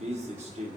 B16.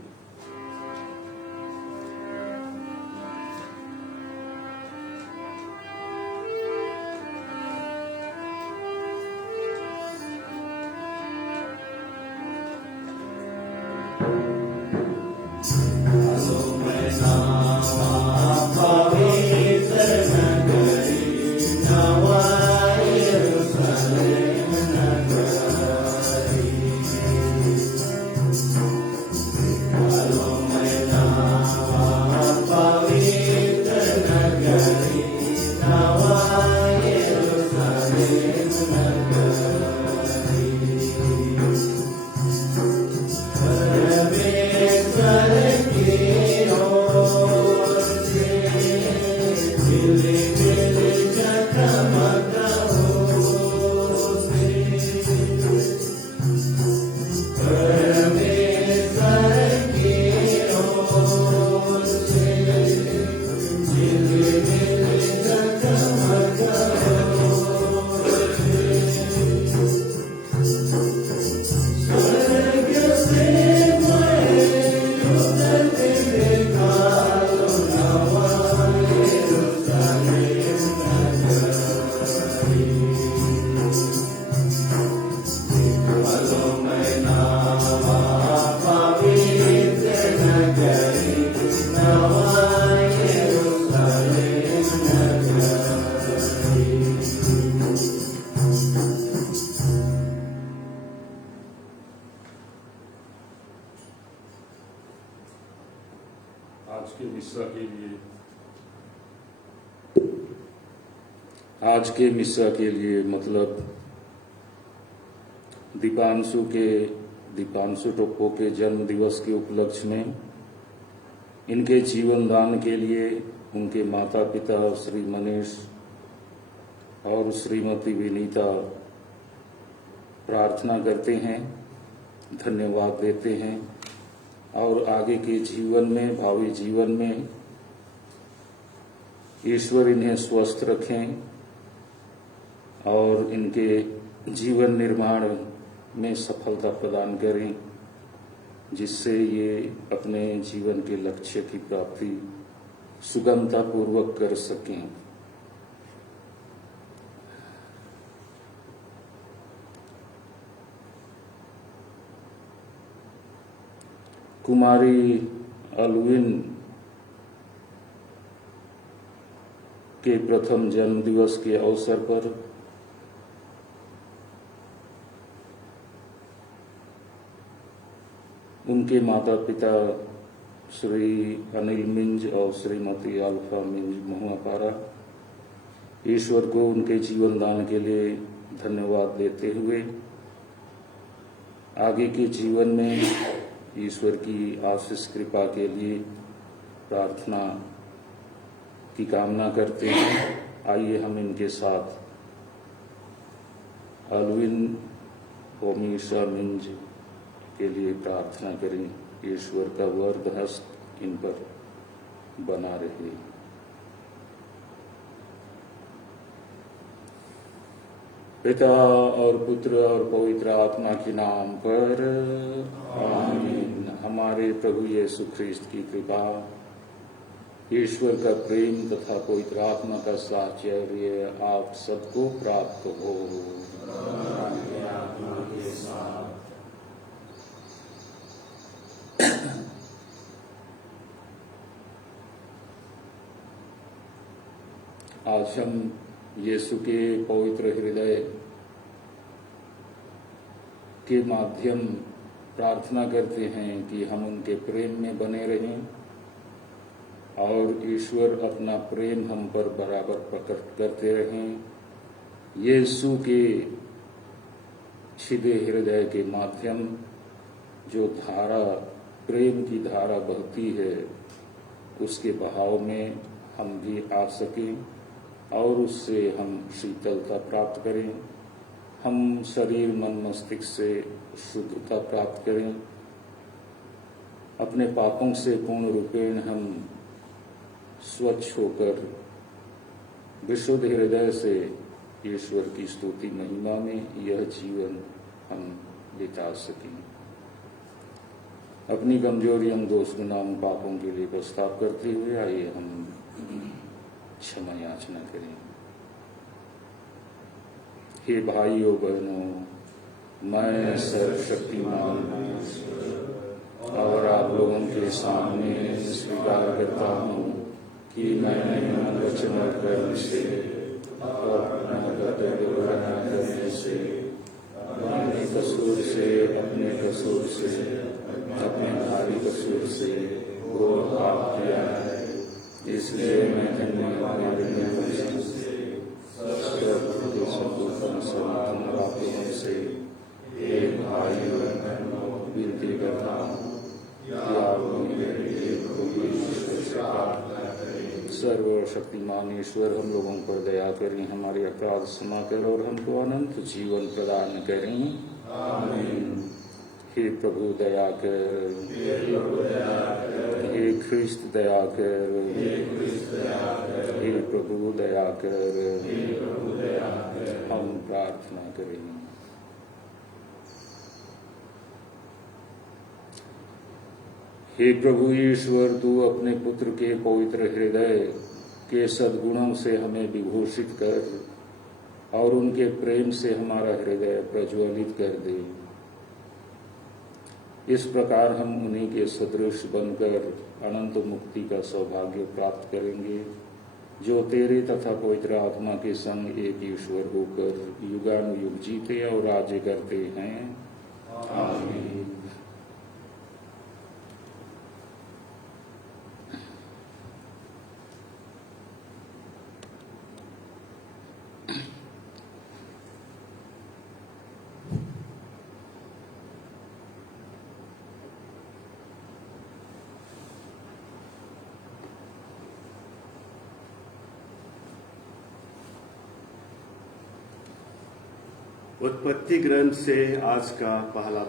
आज के मिस्सा के लिए मतलब दीपांशु टोप्पो के जन्म दिवस के उपलक्ष्य में इनके जीवन दान के लिए उनके माता पिता श्री मनीष और श्रीमती विनीता प्रार्थना करते हैं, धन्यवाद देते हैं और आगे के जीवन में, भावी जीवन में ईश्वर इन्हें स्वस्थ रखें और इनके जीवन निर्माण में सफलता प्रदान करें, जिससे ये अपने जीवन के लक्ष्य की प्राप्ति सुगमता पूर्वक कर सकें। कुमारी अलविन के प्रथम जन्म दिवस के अवसर पर उनके माता पिता श्री अनिल मिंज और श्रीमती अल्फा मिंज महुआपारा ईश्वर को उनके जीवन दान के लिए धन्यवाद देते हुए आगे के जीवन में ईश्वर की आशीष कृपा के लिए प्रार्थना की कामना करते हैं। आइए हम इनके साथ अलविन ओमीशा मिंज के लिए प्रार्थना करें। ईश्वर का वरद हस्त इन पर बना रहे। पिता और पुत्र और पवित्र आत्मा के नाम पर आमीन। हमारे प्रभु यीशु ख्रिस्त की कृपा, ईश्वर का प्रेम तथा पवित्र आत्मा का साहचर्य आप सबको प्राप्त हो। आज हम यीशु के पवित्र हृदय के माध्यम प्रार्थना करते हैं कि हम उनके प्रेम में बने रहें और ईश्वर अपना प्रेम हम पर बराबर प्रकट करते रहें। यीशु के छिदे हृदय के माध्यम जो धारा, प्रेम की धारा बहती है, उसके बहाव में हम भी आ सकें और उससे हम शीतलता प्राप्त करें, हम शरीर मन मस्तिष्क से शुद्धता प्राप्त करें, अपने पापों से पूर्ण रूपेण हम स्वच्छ होकर विशुद्ध हृदय से ईश्वर की स्तुति महिमा में यह जीवन हम बिता सकें। अपनी कमजोरियों दोष गुनाहों पापों के लिए प्रस्ताव करते हुए आइए हम क्षमा याचना करें। हे भाइयों बहनों, मैं सर्वशक्तिमान और आप लोगों के सामने स्वीकार करता हूँ कि मैंने मन वचन और कर्म से और अपना कर्तव्य ग्रहण करने से, अपने कसूर से, अपने भारी कसूर से घोर पाप किया है। इसलिए मैं से एक भाई विनती करता हूँ कि आप सर्वशक्तिमान ईश्वर हम लोगों पर दया करें, हमारे अपराध क्षमा कर और हमको अनंत जीवन प्रदान करें। आमीन। हे प्रभु दया कर, हे ख्रिस्त दया कर, हे प्रभु दया कर। हम प्रार्थना करें। हे प्रभु ईश्वर, तू अपने पुत्र के पवित्र हृदय के सद्गुणों से हमें विभूषित कर और उनके प्रेम से हमारा हृदय प्रज्वलित कर दे। इस प्रकार हम उन्हीं के सदृश बनकर अनंत मुक्ति का सौभाग्य प्राप्त करेंगे, जो तेरे तथा पवित्र आत्मा के संग एक ईश्वर होकर युगानुयुग जीते और राज्य करते हैं। आमीन। उत्पत्ति ग्रंथ से आज का पहला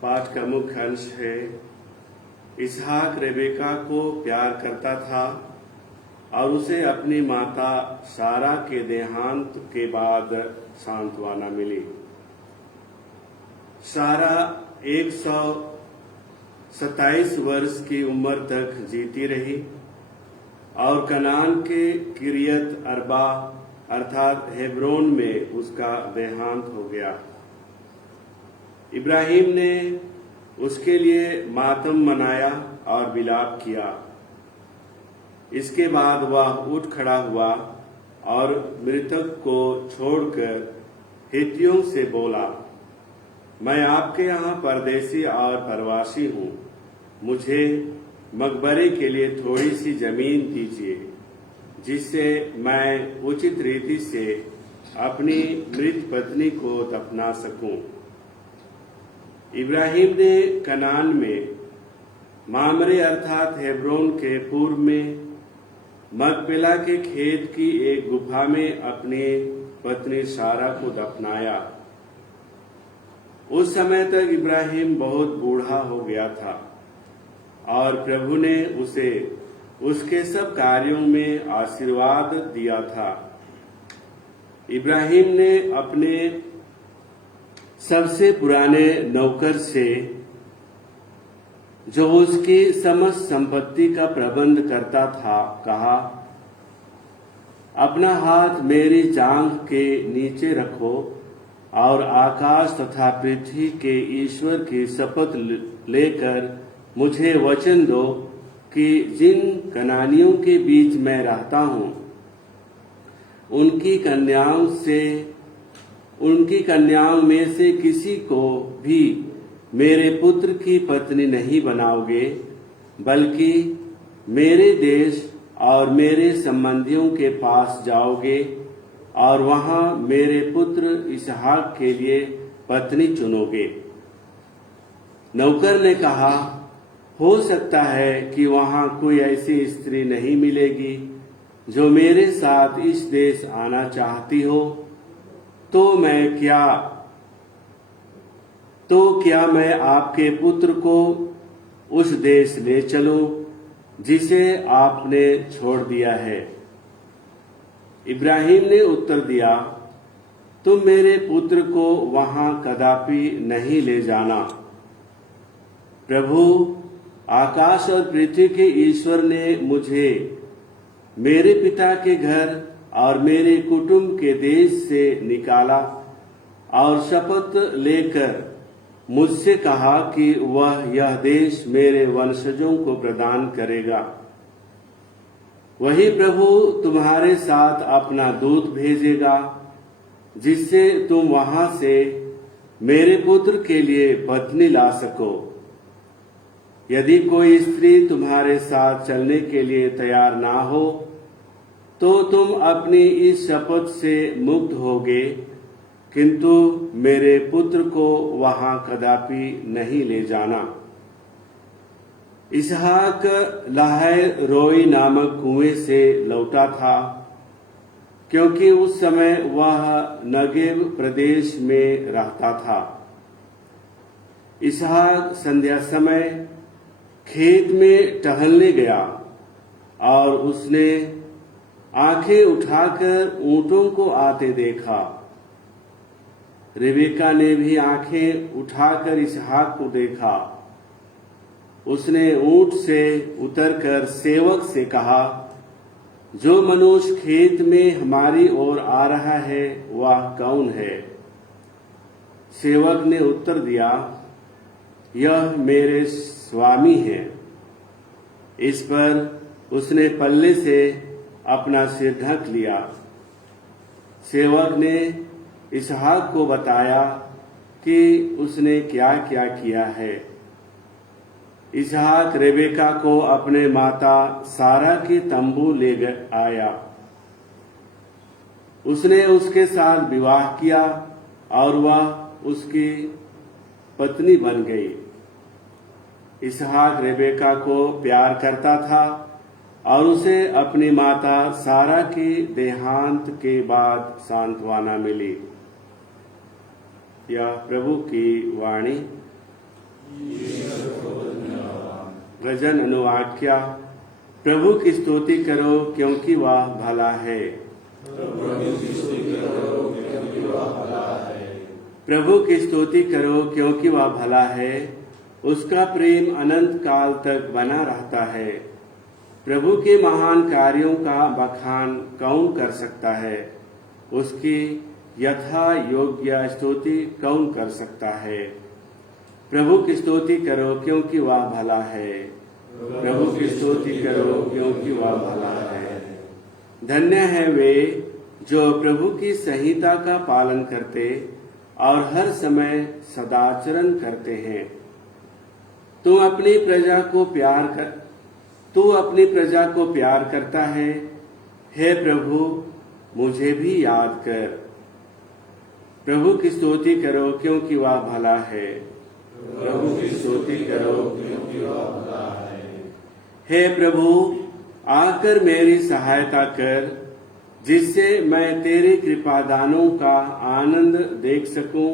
पाठ का मुख्य अंश है। इसहाक रेबेका को प्यार करता था और उसे अपनी माता सारा के देहांत के बाद सांत्वना मिली। सारा 127 वर्ष की उम्र तक जीती रही और कनान के किरियत अरबा अर्थात हेब्रोन में उसका देहांत हो गया। इब्राहिम ने उसके लिए मातम मनाया और विलाप किया। इसके बाद वह उठ खड़ा हुआ और मृतक को छोड़कर हित्तियों से बोला, मैं आपके यहाँ परदेसी और प्रवासी हूँ, मुझे मकबरे के लिए थोड़ी सी जमीन दीजिए जिससे मैं उचित रीति से अपनी मृत पत्नी को दफना सकूं। इब्राहिम ने कनान में मामरे अर्थात हेब्रोन के पूर्व में मकपेला के खेत की एक गुफा में अपनी पत्नी सारा को दफनाया। उस समय तक इब्राहिम बहुत बूढ़ा हो गया था और प्रभु ने उसे उसके सब कार्यों में आशीर्वाद दिया था। इब्राहिम ने अपने सबसे पुराने नौकर से, जो उसकी समस्त संपत्ति का प्रबंध करता था, कहा, अपना हाथ मेरी जांघ के नीचे रखो और आकाश तथा पृथ्वी के ईश्वर की शपथ लेकर मुझे वचन दो कि जिन कनानियों के बीच मैं रहता हूँ उनकी कन्याओं में से किसी को भी मेरे पुत्र की पत्नी नहीं बनाओगे, बल्कि मेरे देश और मेरे संबंधियों के पास जाओगे और वहां मेरे पुत्र इसहाक के लिए पत्नी चुनोगे। नौकर ने कहा, हो सकता है कि वहां कोई ऐसी स्त्री नहीं मिलेगी जो मेरे साथ इस देश आना चाहती हो, तो क्या मैं आपके पुत्र को उस देश ले चलूं जिसे आपने छोड़ दिया है। इब्राहिम ने उत्तर दिया, तुम मेरे पुत्र को वहां कदापि नहीं ले जाना, प्रभु, आकाश और पृथ्वी के ईश्वर ने मुझे मेरे पिता के घर और मेरे कुटुंब के देश से निकाला और शपथ लेकर मुझसे कहा कि वह यह देश मेरे वंशजों को प्रदान करेगा। वही प्रभु तुम्हारे साथ अपना दूत भेजेगा, जिससे तुम वहां से मेरे पुत्र के लिए पत्नी ला सको। यदि कोई स्त्री तुम्हारे साथ चलने के लिए तैयार ना हो, तो तुम अपनी इस शपथ से मुक्त होगे, किंतु मेरे पुत्र को वहां कदापि नहीं ले जाना। इसहाक लाहै रोई नामक कुएं से लौटा था, क्योंकि उस समय वह नगेव प्रदेश में रहता था। इसहाक संध्या समय खेत में टहलने गया और उसने आंखें उठाकर ऊंटों को आते देखा। रिबेका ने भी आंखें उठाकर इसहाक को देखा। उसने ऊंट से उतरकर सेवक से कहा, जो मनुष्य खेत में हमारी ओर आ रहा है वह कौन है? सेवक ने उत्तर दिया, यह मेरे स्वामी है। इस पर उसने पल्ले से अपना सिर ढक लिया। सेवक ने इसहाक को बताया कि उसने क्या क्या किया है। इसहाक रेबेका को अपने माता सारा के तंबू ले आया। उसने उसके साथ विवाह किया और वह उसकी पत्नी बन गई। इसहाक रेबेका को प्यार करता था और उसे अपनी माता सारा के देहांत के बाद सांत्वना मिली। यह प्रभु की वाणी। भजन अनुवाक्या। प्रभु की स्तुति करो क्योंकि वह भला है। प्रभु की स्तुति करो क्योंकि वह भला है। उसका प्रेम अनंत काल तक बना रहता है। प्रभु के महान कार्यों का बखान कौन कर सकता है? उसकी यथा योग्य स्तुति कौन कर सकता है? प्रभु की स्तुति करो क्योंकि वह भला है। प्रभु की स्तुति करो क्योंकि वह भला है। धन्य है वे जो प्रभु की संहिता का पालन करते और हर समय सदाचरण करते हैं। तू अपनी प्रजा को प्यार करता है। हे प्रभु, मुझे भी याद कर। प्रभु की स्तुति करो क्योंकि वह भला है। प्रभु की स्तुति करो क्योंकि वह भला है। हे प्रभु, आकर मेरी सहायता कर, जिससे मैं तेरे कृपादानों का आनंद देख सकूं,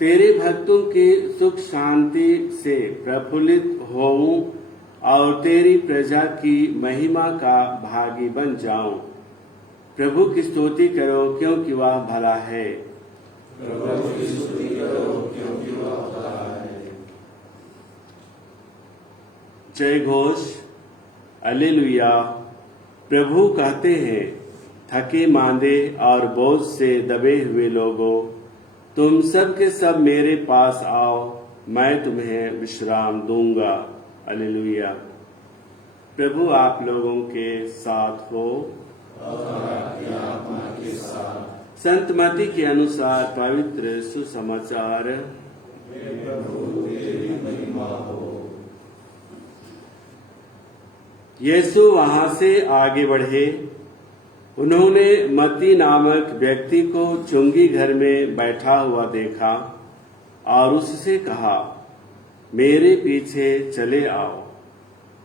तेरे भक्तों की सुख शांति से प्रफुल्लित होऊं और तेरी प्रजा की महिमा का भागी बन जाऊं। प्रभु की स्तुति करो क्योंकि वह भला है। प्रभु की स्तुति करो क्योंकि वह भला है। जय घोष, हालेलुया। प्रभु कहते हैं, थके मांदे और बोझ से दबे हुए लोगों, तुम सब के सब मेरे पास आओ, मैं तुम्हें विश्राम दूंगा। हालेलुया। प्रभु आप लोगों के साथ हो और आपकी आत्मा के साथ। संत मत्ती के अनुसार पवित्र सुसमाचार। प्रभु तेरी महिमा हो। यीशु वहां से आगे बढ़े। उन्होंने मत्ती नामक व्यक्ति को चुंगी घर में बैठा हुआ देखा और उससे कहा, मेरे पीछे चले आओ।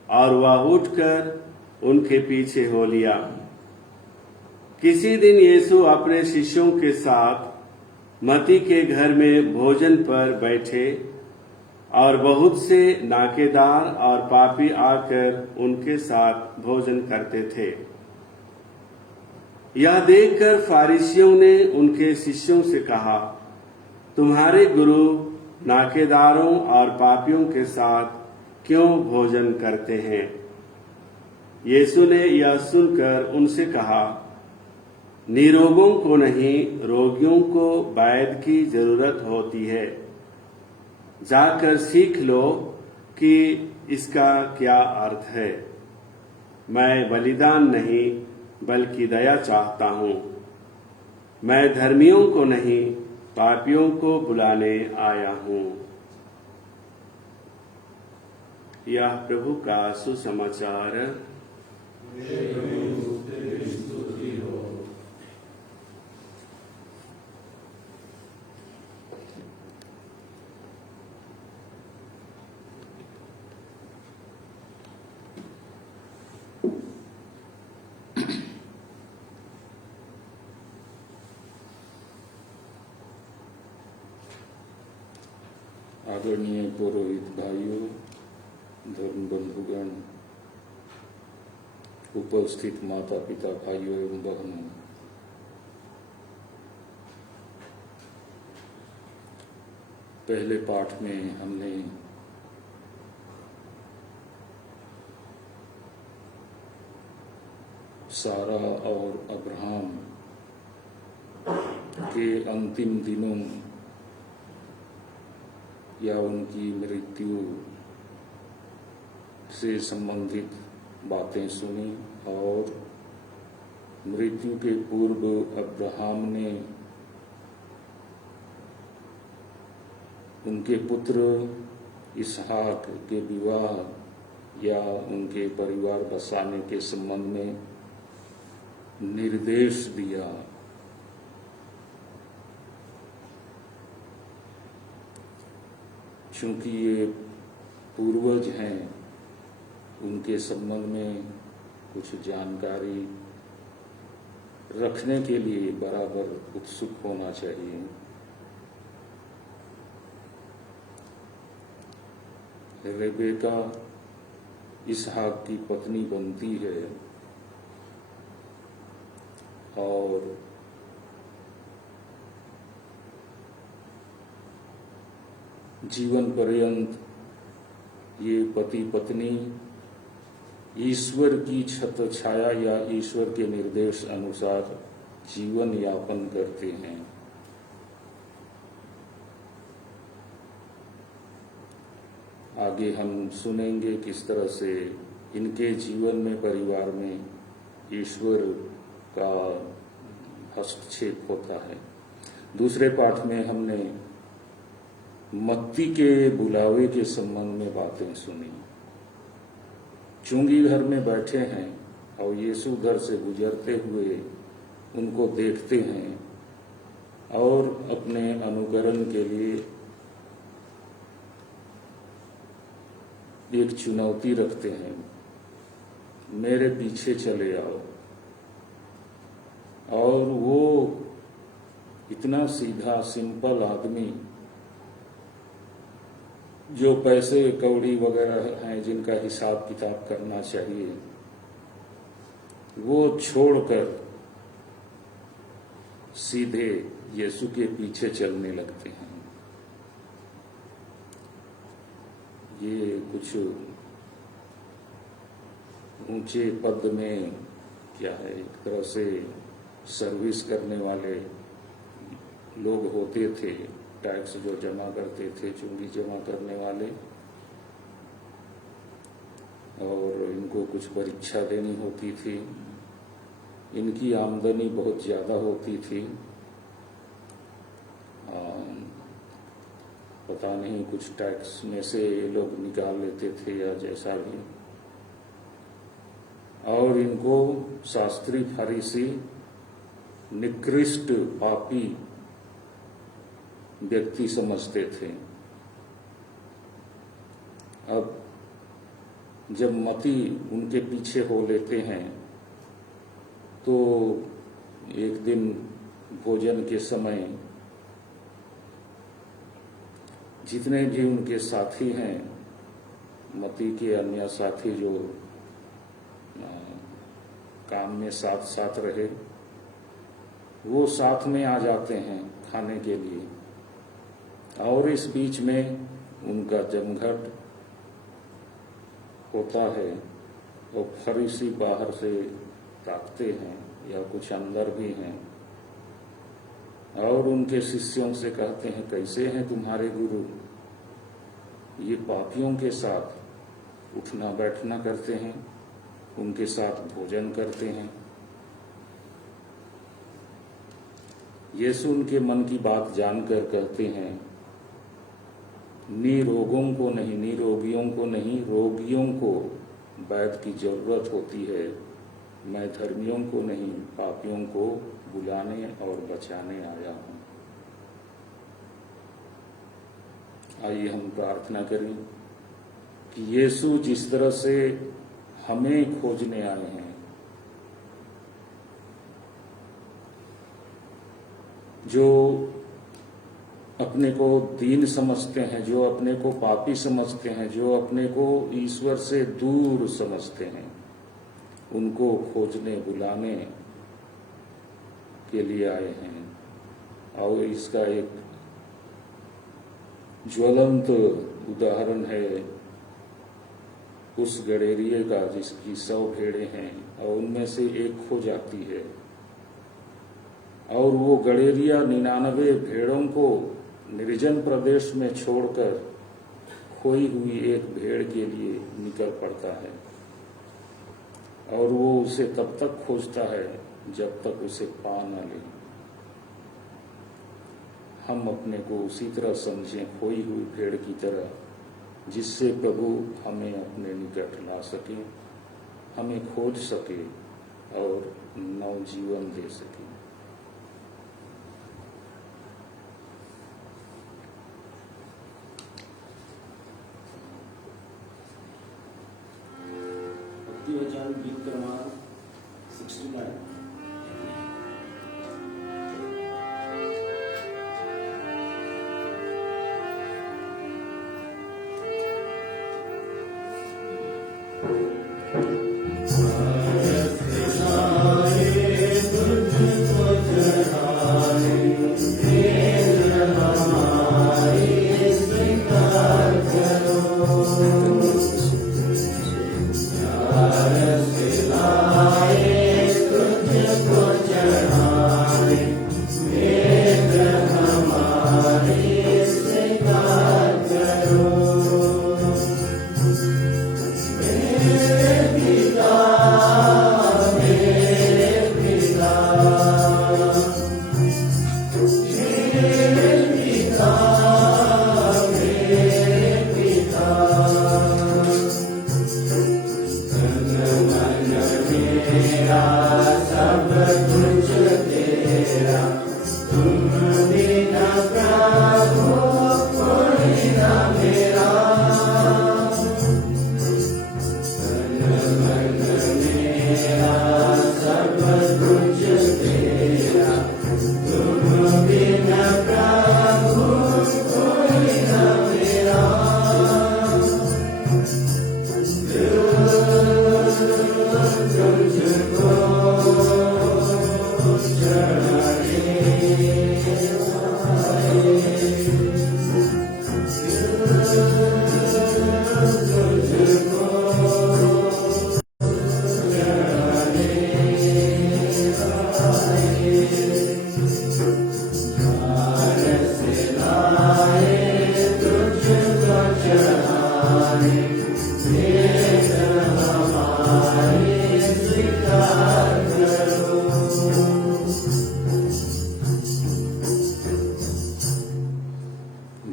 और वह उठकर उनके पीछे हो लिया। किसी दिन यीशु अपने शिष्यों के साथ मत्ती के घर में भोजन पर बैठे और बहुत से नाकेदार और पापी आकर उनके साथ भोजन करते थे। यह देखकर फारिसियों ने उनके शिष्यों से कहा, तुम्हारे गुरु नाकेदारों और पापियों के साथ क्यों भोजन करते हैं? यीशु ने यह सुनकर उनसे कहा, निरोगों को नहीं, रोगियों को वैद्य की जरूरत होती है। जाकर सीख लो कि इसका क्या अर्थ है। मैं बलिदान नहीं बल्कि दया चाहता हूँ। मैं धर्मियों को नहीं पापियों को बुलाने आया हूँ। यह प्रभु का सुसमाचार। आदरणीय पुरोहित भाइयों, धर्म बंधुगण, उपस्थित माता पिता, भाइयों एवं बहनों, पहले पाठ में हमने सारा और अब्राहम के अंतिम दिनों या उनकी मृत्यु से संबंधित बातें सुनी और मृत्यु के पूर्व अब्राहम ने उनके पुत्र इसहाक के विवाह या उनके परिवार बसाने के संबंध में निर्देश दिया। चूंकि ये पूर्वज हैं, उनके संबंध में कुछ जानकारी रखने के लिए बराबर उत्सुक होना चाहिए। रेबेका इसहाक की पत्नी बनती है और जीवन पर्यंत ये पति पत्नी ईश्वर की छत्र छाया या ईश्वर के निर्देश अनुसार जीवन यापन करते हैं। आगे हम सुनेंगे किस तरह से इनके जीवन में, परिवार में ईश्वर का हस्तक्षेप होता है। दूसरे पाठ में हमने मत्ती के बुलावे के संबंध में बातें सुनी। चुंगी घर में बैठे हैं और यीशु घर से गुजरते हुए उनको देखते हैं और अपने अनुकरण के लिए एक चुनौती रखते हैं, मेरे पीछे चले आओ। और वो इतना सीधा सिंपल आदमी जो पैसे कौड़ी वगैरह हैं, जिनका हिसाब किताब करना चाहिए, वो छोड़कर सीधे यीशु के पीछे चलने लगते हैं। ये कुछ ऊंचे पद में क्या है, एक तरह से सर्विस करने वाले लोग होते थे, टैक्स जो जमा करते थे, चुंगी जमा करने वाले, और इनको कुछ परीक्षा देनी होती थी। इनकी आमदनी बहुत ज़्यादा होती थी, पता नहीं कुछ टैक्स में से ये लोग निकाल लेते थे या जैसा भी। और इनको शास्त्री फरीसी निकृष्ट पापी व्यक्ति समझते थे। अब जब मती उनके पीछे हो लेते हैं तो एक दिन भोजन के समय जितने भी उनके साथी हैं, मती के अन्य साथी जो काम में साथ साथ रहे, वो साथ में आ जाते हैं खाने के लिए। और इस बीच में उनका जमघट होता है और फरीसी बाहर से ताकते हैं या कुछ अंदर भी हैं और उनके शिष्यों से कहते हैं, कैसे हैं तुम्हारे गुरु? ये पापियों के साथ उठना बैठना करते हैं, उनके साथ भोजन करते हैं। यीशु उनके मन की बात जानकर कहते हैं, निरोगों को नहीं, निरोगियों को नहीं, रोगियों को वैद्य की जरूरत होती है। मैं धर्मियों को नहीं, पापियों को बुलाने और बचाने आया हूं। आइए हम प्रार्थना करें कि यीशु जिस तरह से हमें खोजने आए हैं, जो अपने को दीन समझते हैं, जो अपने को पापी समझते हैं, जो अपने को ईश्वर से दूर समझते हैं, उनको खोजने बुलाने के लिए आए हैं। और इसका एक ज्वलंत उदाहरण है उस गडेरिये का जिसकी 100 भेड़ें हैं और उनमें से एक खो जाती है और वो गडेरिया 99 भेड़ों को निर्जन प्रदेश में छोड़कर खोई हुई एक भेड़ के लिए निकल पड़ता है और वो उसे तब तक खोजता है जब तक उसे पा न ले। हम अपने को उसी तरह समझें, खोई हुई भेड़ की तरह, जिससे प्रभु हमें अपने निकट ला सके, हमें खोज सके और नव जीवन दे सके। भक्तिवचन गीत क्रमांक 69।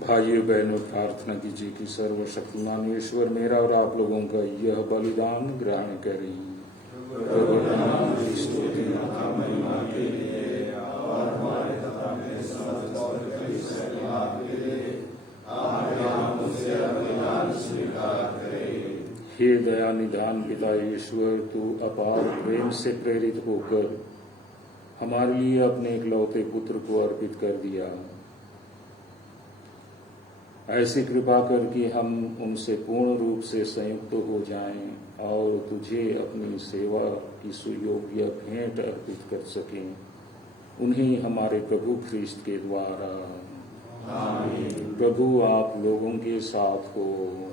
भाइयों बहनों, प्रार्थना कीजिए कि सर्वशक्तिमान ईश्वर मेरा और आप लोगों का यह बलिदान ग्रहण करें। हे दया निधान पिता ईश्वर, तू अपार प्रेम से प्रेरित होकर हमारे लिए अपने इकलौते पुत्र को अर्पित कर दिया। ऐसी कृपा कर कि हम उनसे पूर्ण रूप से संयुक्त हो जाएं और तुझे अपनी सेवा की सुयोग्य भेंट अर्पित कर सकें, उन्हें हमारे प्रभु ख्रीस्त के द्वारा। प्रभु आप लोगों के साथ हो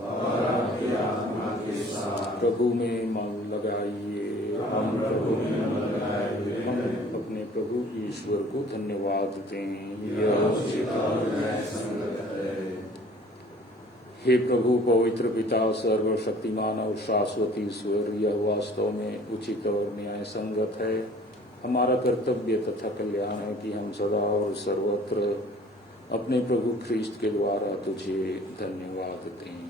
और आपके आत्मा के साथ। प्रभु में मन लगाइए। हम प्रभु में मन लगाए हम अपने प्रभु ईश्वर को धन्यवाद दें। यह उचित और न्याय संगत है। हे प्रभु पवित्र पिता सर्वशक्तिमान और शाश्वत ईश्वर, यह वास्तव में उचित और न्याय संगत है। हमारा कर्तव्य तथा कल्याण है कि हम सदा और सर्वत्र अपने प्रभु ख्रीस्त के द्वारा तुझे धन्यवाद दें।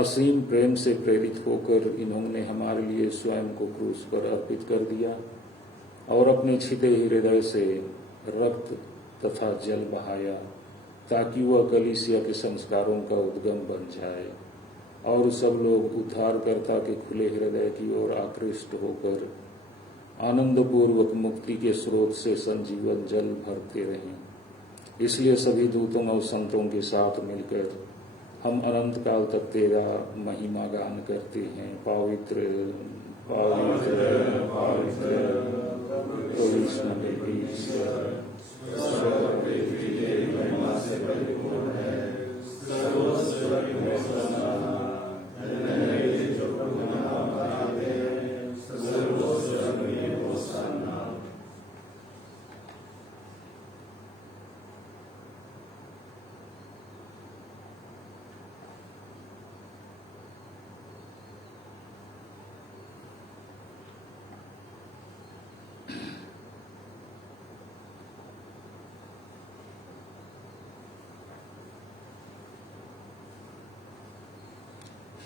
असीम प्रेम से प्रेरित होकर इन्होंने हमारे लिए स्वयं को क्रूस पर अर्पित कर दिया और अपने छिपे हृदय से रक्त तथा जल बहाया, ताकि वह कलीसिया के संस्कारों का उद्गम बन जाए और सब लोग उद्धारकर्ता के खुले हृदय की ओर आकृष्ट होकर आनंद पूर्वक मुक्ति के स्रोत से संजीवन जल भरते रहें। इसलिए सभी दूतों और संतों के साथ मिलकर हम अनंत काल तक तेरा महिमा गान करते हैं। पवित्र पवित्र पवित्र पवित्र महिमा से परिपूर्ण है।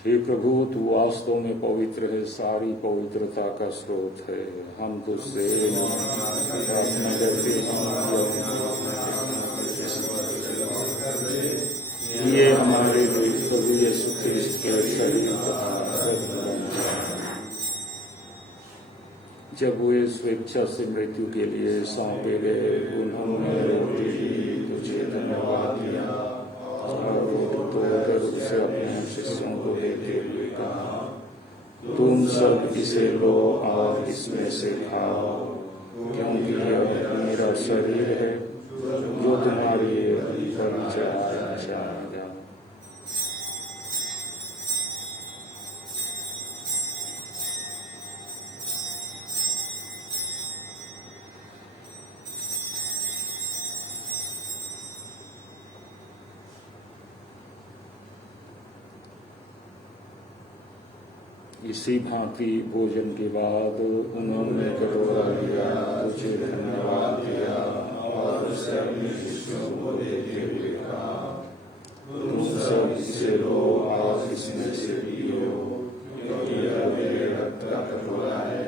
हे प्रभु, तू वास्तव में पवित्र है, सारी पवित्रता का स्रोत है। हम तुझसे प्रार्थना करते हैं, ये हमारे प्रभु यीशु ख्रीस्त के शरीर तथा रक्त बन जाए। जब वे स्वेच्छा से मृत्यु के लिए सौंपे गए, उन्होंने रोटी ली, तुझे धन्यवाद दिया और तोड़कर उसे अपने शिष्यों को देते हुए कहा, तुम सब इसे लो और इसमें से खाओ, क्योंकि यह मेरा शरीर है जो तुम्हारे लिए चढ़ाया जाएगा। इसी भांति भोजन के बाद उन्होंने कटोरा लिया, तुझे धन्यवाद दिया और उसे अपने शिष्यों को देते हुए कहा, तुम सब इसे लो और इसमें से पियो, क्योंकि यह मेरे रक्त का कटोरा है,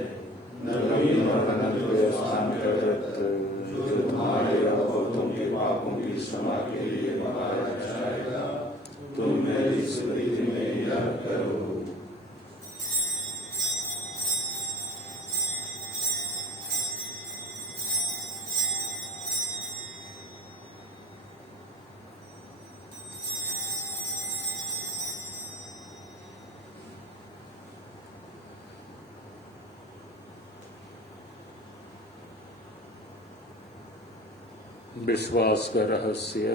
नवीन और अनंत व्यवस्था का रक्त, जो तुम्हारे और बहुतों के पापों की क्षमा के लिए बहाया जाएगा। तुम मेरी स्मृति में यह करो। विश्वास का रहस्य।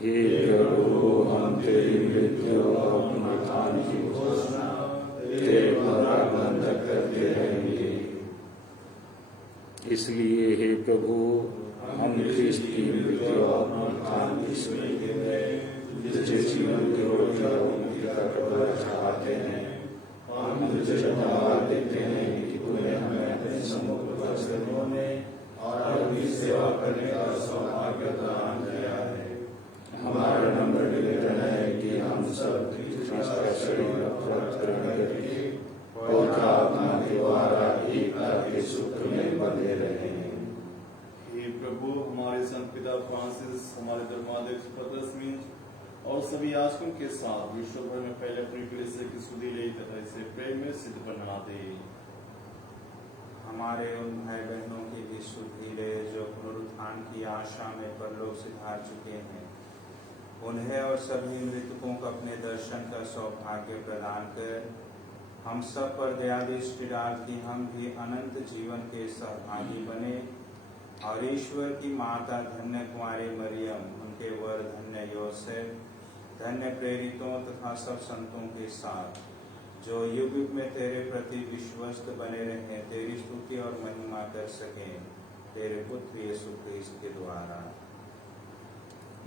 हे प्रभु, हम तेरी मृत्यु और पुनरुत्थान की घोषणा तेरे पुनरागमन तक करते रहेंगे। इसलिए हे प्रभु, हम ख्रीस्त की मृत्यु और पुनरुत्थान की स्मृति में तुझे जीवन की रोटी और मुक्ति का कटोरा चढ़ाते हैं। हम तुझे धन्यवाद देते हैं कि तूने हमें अपने सम्मुख उपस्थित होने और अपनी सेवा करने का सौभाग्य प्रदान किया है। हमारा नम्र निवेदन है कि हम सब ख्रीस्त का शरीर ग्रहण करके पवित्र आत्मा के द्वारा एकता के सूत्र में बंधे रहें। हे प्रभु, हमारे संत पिता फ्रांसिस, हमारे धर्माध्यक्ष प्रदर्शनी और सभी याजकों के साथ विश्व भर में पहले अपनी कलीसिया की सुधि ले तथा इसे प्रेम में सिद्ध बना दे। हमारे उन भाई बहनों की भी सुधि ले जो पुनरुत्थान की आशा में परलोक सिधार चुके हैं। उन्हें और सभी मृतकों को अपने दर्शन का सौभाग्य प्रदान कर हम सब पर दया दृष्टि डाल कि हम भी अनंत जीवन के सहभागी बने और ईश्वर की माता धन्य कुमारी मरियम, उनके वर धन्य योसेफ, धन्य प्रेरितों तथा सब संतों के साथ जो युग युग में तेरे प्रति विश्वस्त बने रहे, तेरी स्तुति और महिमा कर सके, तेरे पुत्र यीशु ख्रीस्त के द्वारा।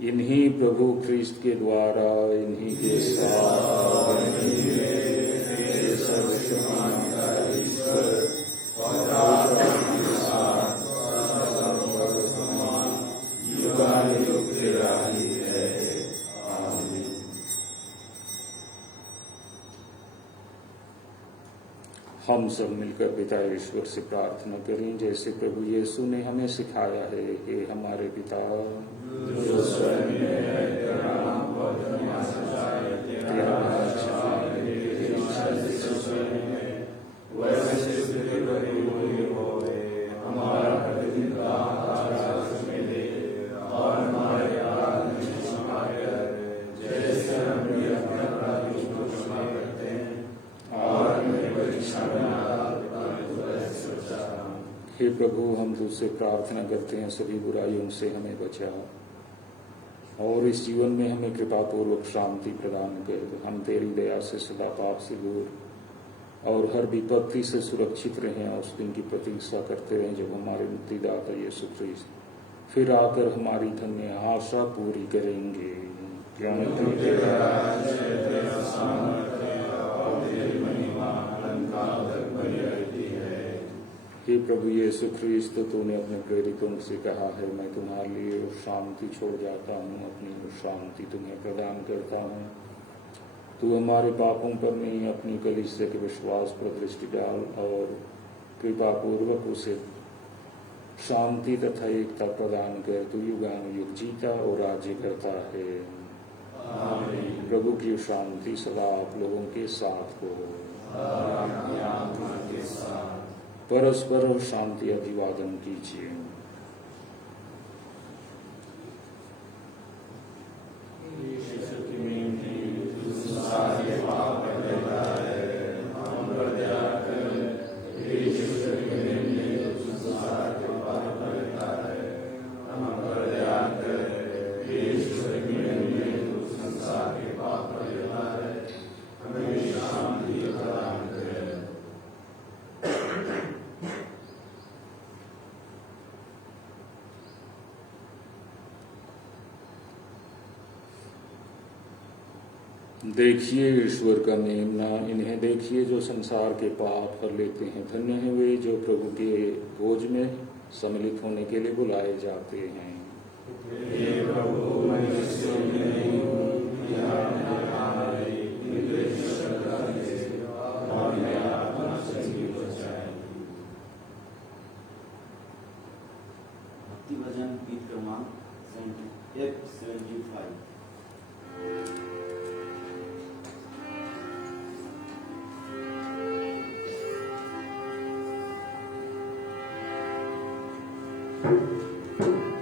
इन्हीं प्रभु ख्रीस्त के द्वारा, इन्हीं के साथ, सर्वशक्तिमान ईश्वर और आत्मा के साथ सर्वसम्मान युगानुयुग तेरा ही है। आमीन। हम सब मिलकर पिता ईश्वर से प्रार्थना करें, जैसे प्रभु यीशु ने हमें सिखाया है। हे हमारे पिता जो स्वर्ग में है, तेरा नाम पवित्र जाए, तेरा राज्य आए, तेरी इच्छा जैसे स्वर्ग में वैसे पृथ्वी पर भी होवे। हमारा प्रतिदिन का आहार आज हमें दे, और हमारे अपराध हमें क्षमा कर, जैसे हम भी अपने अपराधियों को क्षमा करते हैं, और हमें परीक्षा में न डाल, परंतु बुराई से बचा। हे प्रभु, हम तुझसे प्रार्थना करते हैं, सभी बुराइयों से हमें बचा और इस जीवन में हमें कृपा पूर्वक शांति प्रदान कर। हम तेरी दया से सदा पाप से दूर और हर विपत्ति से सुरक्षित रहें, और उस दिन की प्रतीक्षा करते रहें जब हमारे मुक्तिदाता यीशु ख्रीस्त फिर आकर हमारी धन्य आशा पूरी करेंगे। क्योंकि तेरा राज्य, तेरा सामर्थ्य और तेरी महिमा अनंत तक बनी रहती है। हे प्रभु यीशु ख्रीस्त, तूने अपने प्रेरितों से कहा है, मैं तुम्हारे लिए शांति छोड़ जाता हूँ, अपनी शांति तुम्हें प्रदान करता हूँ। तू हमारे पापों पर नहीं, अपनी कलीसिया के विश्वास पर दृष्टि डाल और कृपा पूर्वक उसे शांति तथा एकता प्रदान कर। तू युगानुयुग जीता और राज्य करता है। आमीन। प्रभु की शांति सदा आप लोगों के साथ हो। परस्पर शांति अभिवादन कीजिए। देखिए ईश्वर का मेमना, इन्हें देखिए जो संसार के पाप हर लेते हैं। धन्य है वे जो प्रभु के भोज में सम्मिलित होने के लिए बुलाए जाते हैं। भक्ति भजन गीत क्रमांक 75। Thank you.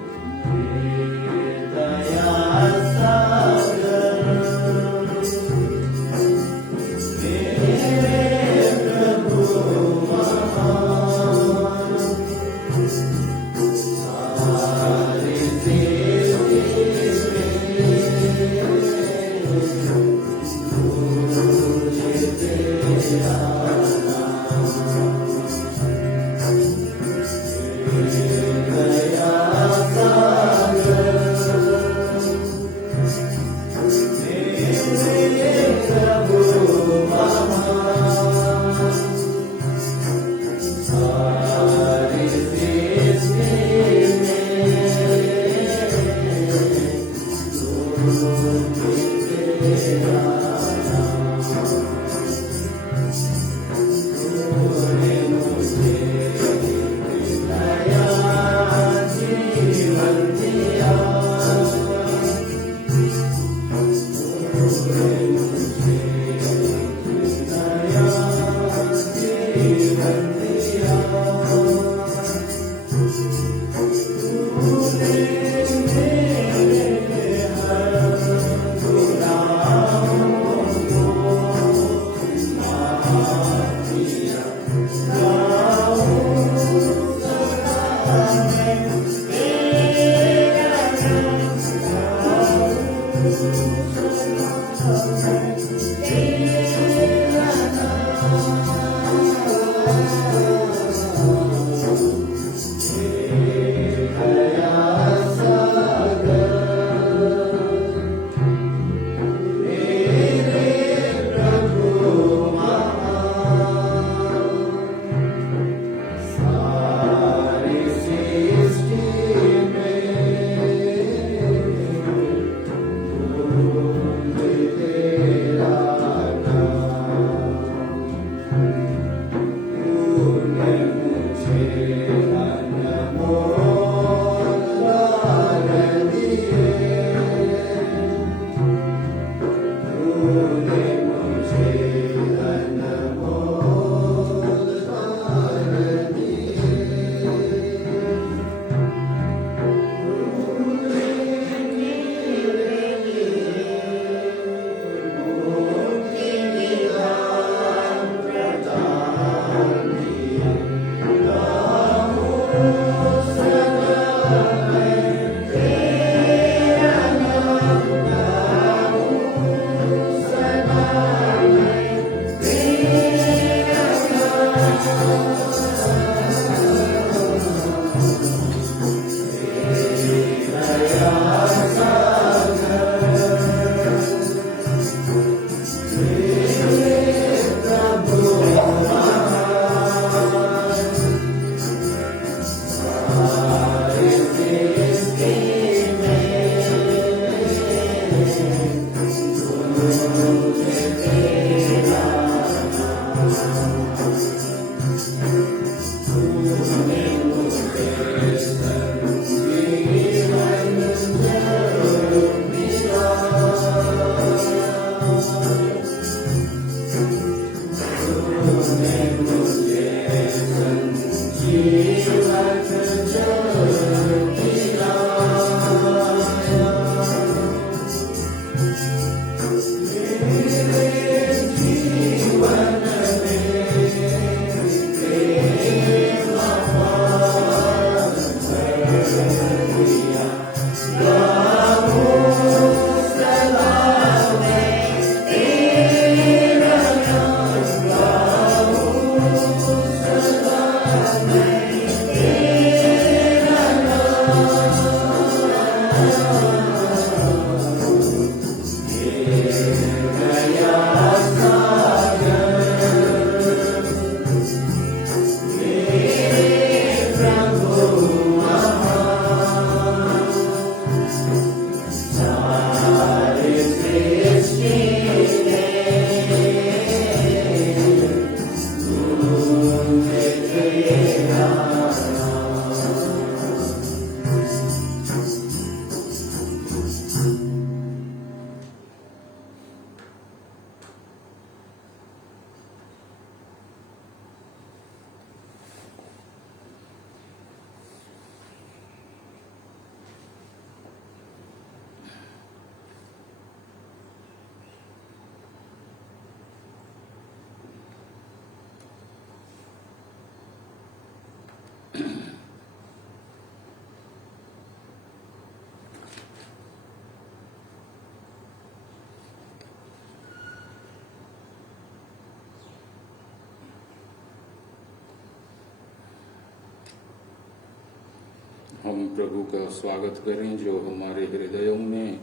हम प्रभु का स्वागत करें जो हमारे हृदयों में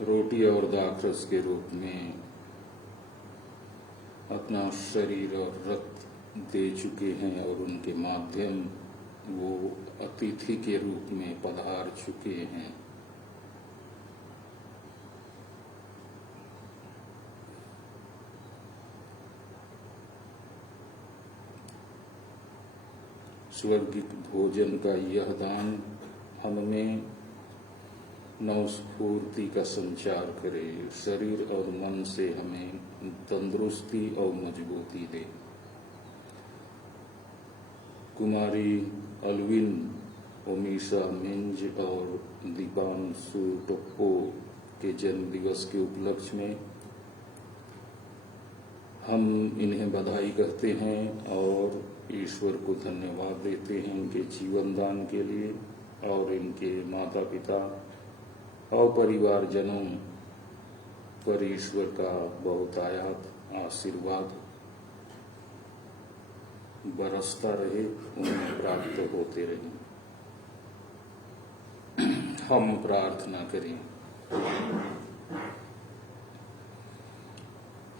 रोटी और दाखरस के रूप में अपना शरीर और रक्त दे चुके हैं और उनके माध्यम वो अतिथि के रूप में पधार चुके हैं। स्वर्गिक भोजन का यह दान हममें नवस्फूर्ति का संचार करे, शरीर और मन से हमें तंदुरुस्ती और मजबूती दे। कुमारी अलविन, ओमिशा मिंज और दीपांशु टप्पो के जन्म दिवस के उपलक्ष्य में हम इन्हें बधाई कहते हैं और ईश्वर को धन्यवाद देते हैं इनके जीवन दान के लिए और इनके माता पिता और परिवारजनों पर ईश्वर का बहुतायात आशीर्वाद बरसता रहे, उन्हें प्राप्त होते रहे। हम प्रार्थना करें।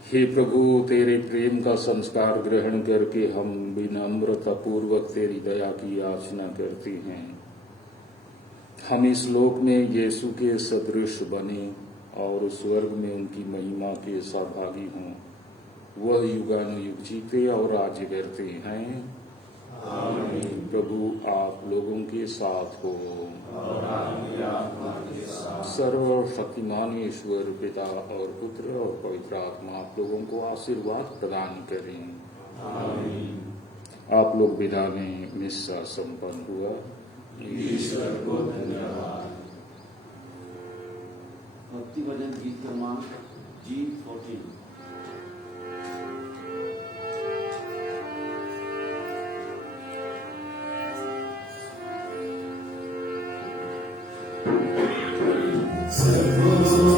हे प्रभु, तेरे प्रेम का संस्कार ग्रहण करके हम विनम्रता पूर्वक तेरी दया की याचना करते हैं। हम इस लोक में यीशु के सदृश बने और स्वर्ग में उनकी महिमा के सहभागी हों। वह युगानुयुग जीते और राज्य करते हैं। आमीन। प्रभु आप लोगों के साथ हो और आपकी आत्मा के साथ। सर्वशक्तिमान ईश्वर पिता और पुत्र और पवित्र आत्मा आप लोगों को आशीर्वाद प्रदान करें। आमीन। आप लोग विदा में मिस्सा संपन्न हुआ। ईश्वर को धन्यवाद। भक्ति भजन गीत क्रमांक G14। सर्वो